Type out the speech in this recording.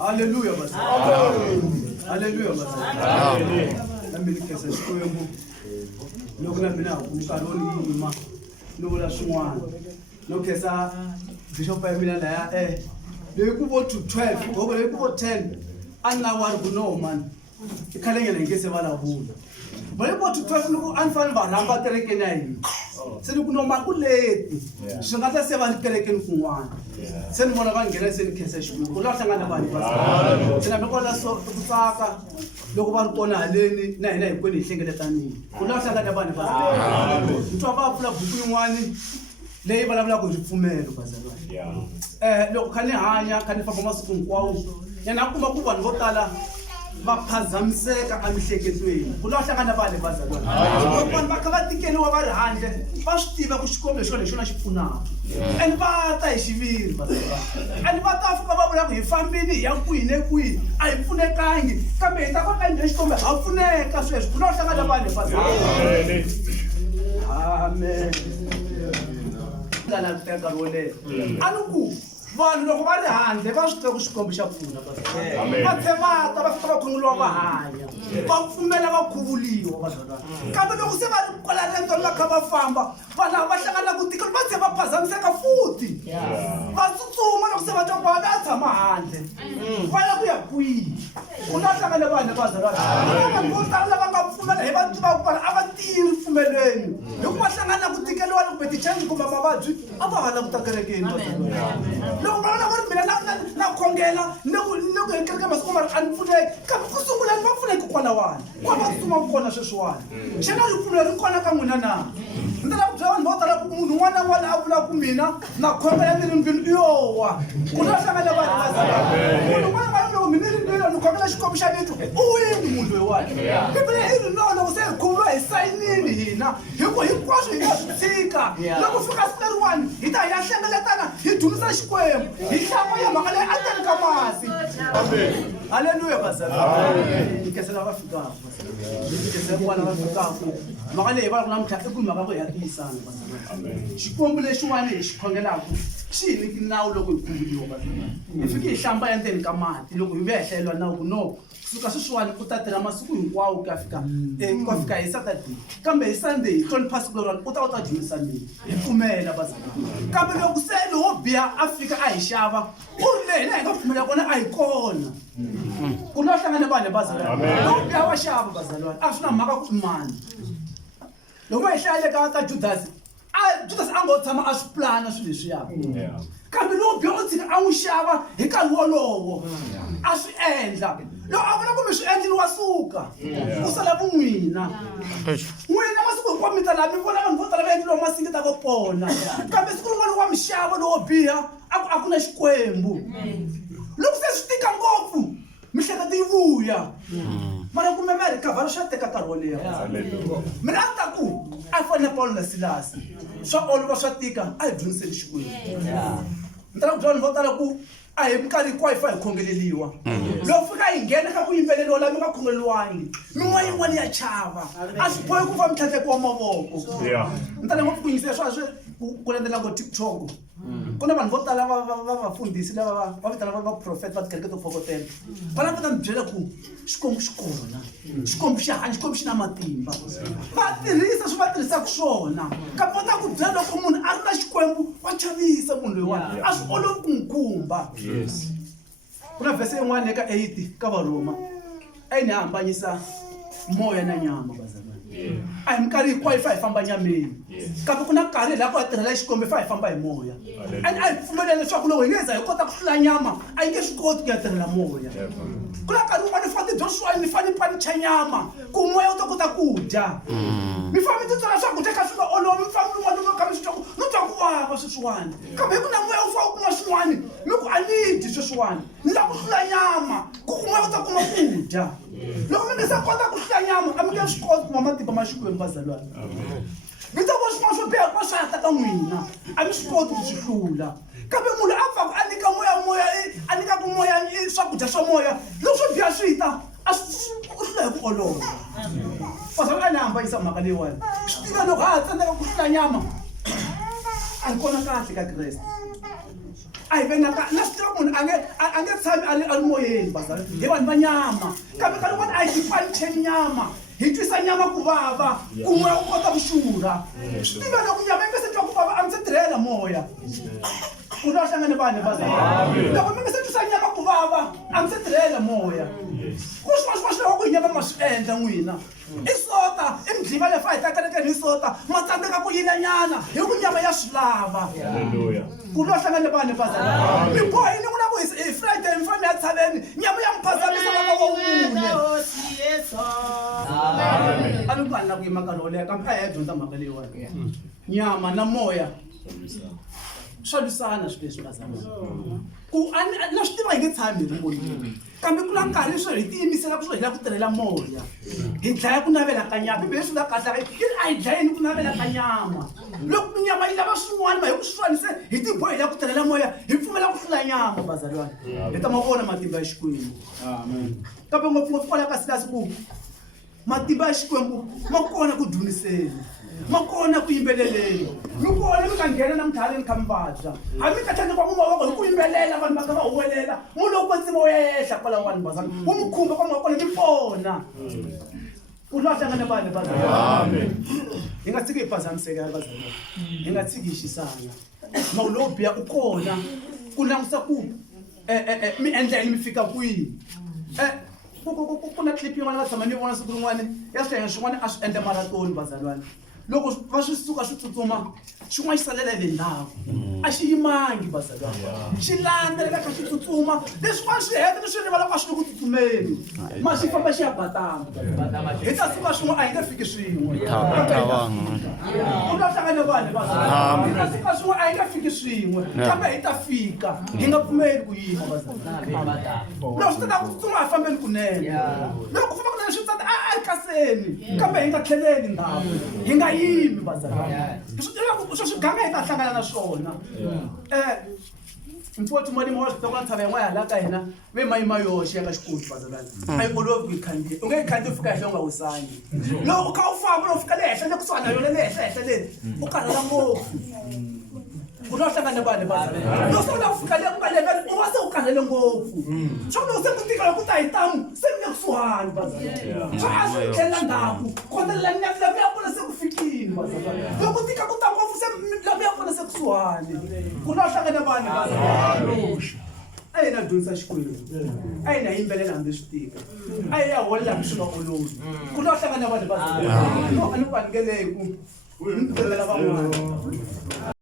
Hallelujah, Hallelujah, Amen. Loko na mina umkaroni ima loko la swin'wana no kesa bishop ya mina la le ku vo 12 go le ku vo 10 anna wa ri no man ikhalenge le ngese bala bula bale vo 12 loko anfana va ramba kereke na yini se ni ku no ma ku leti swi nga ta se va kereke ni kun'wana se ni vona va nghena se ni khensa xikwembu ku la hlangana vanhu va se na loko la so ku tsaka loko va ri kona haleni na hina hinkwenu hi hlengeletaniwa ku la hlangana vanhu va ntwa va pfula buku yin'wani leyi vulavulaka hi ripfumelo bazalwana loko kha ni hanya kha ni famba masiku hinkwawo yana kuma ku vanhu vo tala va phazamiseka emihleketweni ku la hlangana vanhu bazalwana loko vanhu va kha va tikeriwa va ri handle va swi tiva ku xikombo xona hi xona xi pfunaka and va ta hi xiviri bazalwana and va ta fika va vula ku hi fambini hi ya kwihi ne kwihi a hi pfunekangi kambe hi ta kota njhe xikombo ha pfuneka sweswo ku la hlangana vanhu bazalwana amen la teka role anuku vanhu loko va ri handle va swi tiva ku xikombo xa pfuna va tshemata va fika va khongoliwa va hanya va pfumela va khuvuliwa bazalwana kambe loko se va ri kwala rentweni va kha va famba vanhu lava va hlangana ku tika va ze va phazamiseka futhi va tsutsuma loko se va twa ku va tshama handle va ya ku ya kwihi ku na hlangana vanhu bazalwana vanhu vo tala lava nga pfumela hi va tiva ku vanhu a va tiyi ripfumelweni hikuva hlangana ku tikeliwa kumbe tichange kumbe mavabyi a va ha languta kerekeni bazalwana loko va vona ku ri mina na khongela loko hi kereke masiku mari a ni pfuneki kambe ku sungula ni va pfuneki kwalawani kwa va tsutsuma kona sweswiwani xana ripfumelo ri kona ka n'wina na ni tala ku byela vanhu vo tala ku munhu un'wana na un'wana a vula ku mina na khongela ni ri mbilu yowa ku na hlangana vanhu bazalwana munhu un'wana va loko mina ri mbilu ni khongela xikombo xa vitu u wini munhu loyiwani bibele i ri no loko se hi khuvuliwa hi sayinini hina hikuva hinkwaswo hi nga swi tshika loko fika siku leriwani hi ta hi ya hlengeletana hi dumisa xikwembu hi hlamba ya mhaka leyi a tani ka masi haleluya bazalwana hi kesela va fikaka hi kesela vana va fikaka mhaka leyi va ku namuntlha i ku mhaka ku hi ya tiyisana bazalwana xikwembu lexiwani hi xi khongelaka xi hi niki nawu loko hi khuvuliwa bazalwana hi fike hi hlamba endzeni ka mati loko hi vuya hi hlayeliwa nawu ku no kusuka sweswiwani ku ta tirha masiku hinkwawo ku ya fika hi Saturday kambe hi Sunday hi hlonipha siku leriwani u ta jumisa mina hi pfumela bazalwana kambe loko se lowo biha a fika a hi xava u ri leyi na hi nga pfumela kona a hi kona ku na hlangane vanhu bazalwana lowo biha wa xava bazalwana a swi na mhaka ku mani loko hi hlayile ka Judas a ngo tshama a swi plana swilo leswiya kambe lowo biha u tshika a n'wi xava hi nkarhi wolowo a swi endla loko a vona kumbe swi endliwa suka ku sala vun'wina n'wina masiku hinkwawo mi ta laha mi vona vanhu vo tala va endliwa masingita vo pona kambe siku rin'wana wa mixavo lowo biha a ku na xikwembu loko se swi tika ngopfu mihleketi yi vuya mara kumbe ma rikavhara swa teka nkarhi wo leha mina a ta ku a fane na Paulo na Silas swa olova swa tika a hi dyondziseni xikwembu ni tala ku byela vanhu vo tala ku a hi minkarhi hinkwayo hi fa hi khongeleliwa loko fika hi nghena ka ku yimbeleriwa laha mi nga khongeleliwangi min'wana yin'wana ya chava a swi bohi ku va mitlhatlheko wa mavoko ni tala ngopfu ku yingisela swa ku landzela ko TikTok ku na vanhu vo tala va vafundhisi lava va vitana va profeta va tikereke to phokotela va lava ta mi byela ku xikwembu xi kona xikwembu xi hanya xikwembu xi na matimba va tirhisa swi va tirhisaka swona kambe va ta ku byela loko munhu a ri na xikwembu va chavisa munhu loyiwani a swi olovi ku n'wi khumba ku na vhese yin'wana eka 8 ka Varoma a yi ni hambanyisa moya na nyama bazalwana a hi minkarhi hinkwayo fa hi famba nyameni kambe ku na nkarhi laha ku ya tirhela xikombe fa hi famba hi moya and a hi pfumeleli leswaku loko hi nge za hi kota ku hlula nyama a yi nge swi koti ku ya tirhela moya ku na nkarhi wun'wana ni fa tidyo swin'wana ni fa ni panicha nyama ku moya u ta kota ku dya mi fa mi titswela swakudya ka swi nga olovi mi fa mi lun'wana kambe swi twa ku no twa ku vava sweswiwani kambe hi ku na moya u fa u kuma swin'wana mi ku a ni dyi sweswiwani ni lava ku hlula nyama ku moya u ta kuma ku dya loko mi nge se kota ku hlula nyama a mi nge swi koti kuma matimba ma xikwembu bazalwana mi ta vona swin'wana swo biha kwa swi hata ka n'wina a mi swi koti ku swi hlula kambe munhu a pfa ku a nyika moya swakudya swa moya loko swo biha swi ta a swi hlula hi ku olova bazalwana a ni hamba yisa mhaka leyiwani swi tiva loko ha tsandzeka ku hlula nyama a hi kona kahle ka Kreste a hi veni na swi tiva munhu a nge tshami a ri moyeni bazalwana hi vanhu va nyama kambe ka loko a hi tipanicheni nyama hi twisa nyama ku vava ku moya u kota ku xurha swi tiva loko nyama yi nga se twa ku vava a mi se tirhela moya ku lo hlangane vanhu bazalwana loko mi nga se twisa nyama ku vava a mi se tirhela moya ku swi lava ku nyama ma swi endla n'wina i sota i mudliva leyi fa hi takelekeni hi sota ma tsandzeka ku yilanyana hi ku nyama ya swi lava ku lo hlangane vanhu bazalwana mi bohini ku na ku hi Friday mi famba ya tshaveni nyama ya mi phazamisa vava wa wune a ni ku vanhu na ku yima nkarhi wo leha kambe a hi ya dyondza mhaka leyiwani nyama na moya swa lwisana swi leswi bazalwana ku na swi tiva hi nge tshami hi ri moyeni kambe ku na nkarhi leswi hi tiyimisela ku swo hi lava ku tirhela moya hi dlaya ku navela ka nyama ibe leswi nga kahle a hi dlayeni ku navela ka nyama loko nyama yi lava swin'wana ma hi ku swin'wana se hi tibohi hi lava ku tirhela moya hi pfumela ku hlula nyama bazalwana hi ta ma vona matimba ya Xikwembu kambe ngopfungopfu kwala ka Silasi ku matimba ya Xikwembu ma kona ku dyondziseni ma kona ku yimbeleleni mi vona mi ka nghena na muthaleni kha mi vabya hambi ka tlhela kwa mavoko hi ku yimbelela vanhu va kha va huwelela mu loko ndzimi wo yehla kwala vanhu bazalwana wu mi khumba kwa mavoko mi pona ku lo hlangana vanhu bazalwana hi nga tshiki hi phazamiseka bazalwana hi nga tshiki hi xisana ma lo biya u kona ku langusa ku mi endleni mi fika kwihi ku na clip yin'wana va tshama ni vona siku rin'wana ya swihlenga swin'wana a swi endla maratoni bazalwana loko va swi suka swi tsutsuma xin'wana xi salela le ndzhaku a xi yimangi bazalwana xi landzelela kha xi tsutsuma leswin'wana swi heta leswi rivala ku a swi le ku tsutsumeni ma xi famba xi ya batama hi ta suka swin'we a hi nge fiki swin'we ku lo hlangane vanhu bazalwana hi ta suka swin'we a hi nge fiki swin'we kambe hi ta fika hi nga pfumeli ku yima bazalwana loko swi tata ku tsutsuma a fambeni kunene loko ku famba kunene swi tsata a hi kaseni kambe hi nga tlheleli ndhawu hi nga yimi bazalwana swo swi ganga hi ta hlangana na swona mfowethu malimo wa swi tiva ku na tshava yin'wana hala ka hina ve mayima yoxe ya ka Xikwembu bazalwana a yi olovi ku yi khandziya u nge yi khandziya u fika henhla u nga wisangi loko u kha u famba loko u fika le henhla le kusuhana na yona le henhla le u karhala ngopfu ku lo hlangane vanhu bazalwana loko se u lava ku fika le ku nga leveli u va se u karhele ngopfu swa ku loko se ku tika loko u ta hi tamu se mi le kusuhani bazalwana swa a swi tlhelela ndhaku khodelela lavi ya kona se ku fikini bazalwana loko u tika ku ta ngopfu se lavi ya kona se kusuhani ku lo hlangane vanhu bazalwana a hi na dyondzisa Xikwembu a hi na yimbelela hambi swi tika a hi ya holela hambi swi nga olovi ku lo hlangane vanhu bazalwana a ni ku vangeleki mi tirhela van'wana